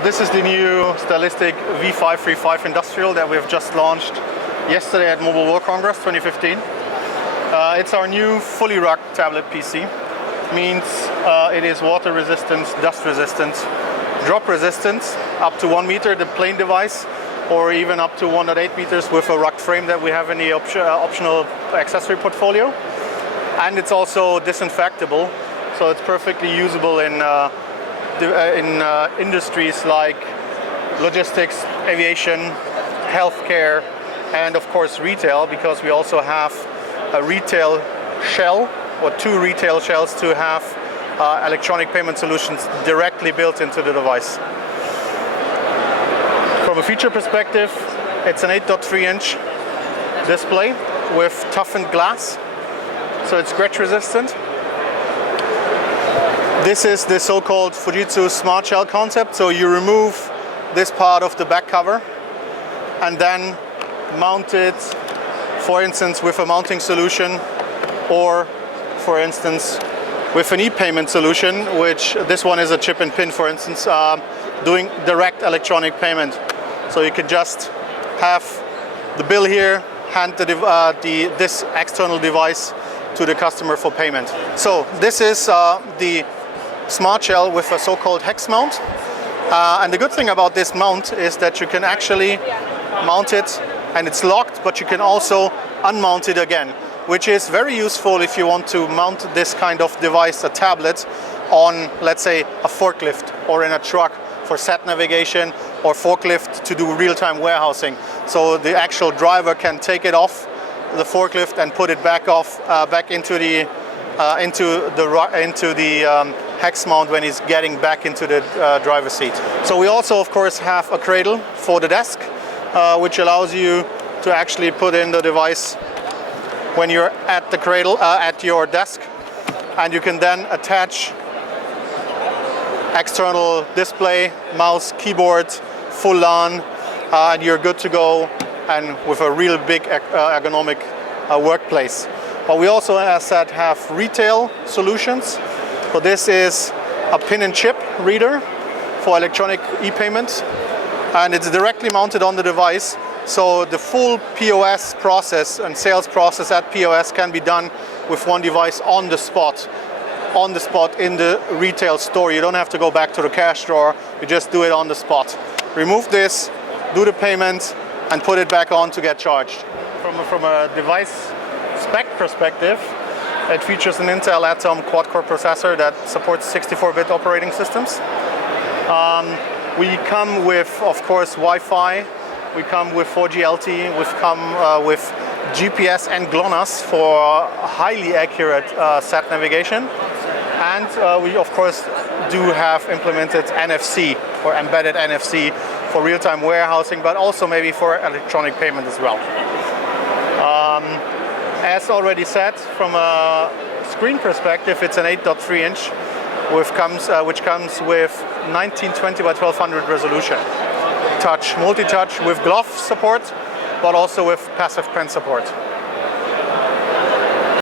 So this is the new Stylistic V535 Industrial that we have just launched yesterday at Mobile World Congress 2015. It's our new fully rugged tablet PC. Means it is water resistant, dust resistant, drop resistant, up to 1 meter, the plain device, or even up to 1.8 meters with a rugged frame that we have in the optional accessory portfolio. And it's also disinfectable, so it's perfectly usable in industries like logistics, aviation, healthcare, and of course retail, because we also have a retail shell or 2 retail shells to have electronic payment solutions directly built into the device. From a feature perspective, it's an 8.3-inch display with toughened glass, so it's scratch resistant. This is the so-called Fujitsu Smart Shell concept, so you remove this part of the back cover and then mount it, for instance, with a mounting solution, or for instance with an e-payment solution, which this one is a chip and pin, for instance, doing direct electronic payment. So you can just have the bill here, hand this external device to the customer for payment. So this is the Smart Shell with a so-called Hex Mount. And the good thing about this mount is that you can actually mount it and it's locked, but you can also unmount it again, which is very useful if you want to mount this kind of device, a tablet, on, let's say, a forklift or in a truck for sat navigation, or forklift to do real-time warehousing. So the actual driver can take it off the forklift and put it back into the Hex Mount when he's getting back into the driver's seat. So we also, of course, have a cradle for the desk, which allows you to actually put in the device when you're at the cradle, at your desk, and you can then attach external display, mouse, keyboard, full LAN, and you're good to go, and with a real big ergonomic workplace. But we also, as said, have retail solutions. So this is a pin and chip reader for electronic e-payments, and it's directly mounted on the device. So the full POS process and sales process at POS can be done with one device on the spot in the retail store. You don't have to go back to the cash drawer, you just do it on the spot. Remove this, do the payment, and put it back on to get charged. From a device spec perspective, it features an Intel Atom quad-core processor that supports 64-bit operating systems. We come with, of course, Wi-Fi. We come with 4G LTE. We've come with GPS and GLONASS for highly accurate sat navigation. And we, of course, do have implemented NFC or embedded NFC for real-time warehousing, but also maybe for electronic payment as well. As already said, from a screen perspective, it's an 8.3-inch, which comes with 1920 by 1200 resolution. Multi-touch with glove support, but also with passive pen support.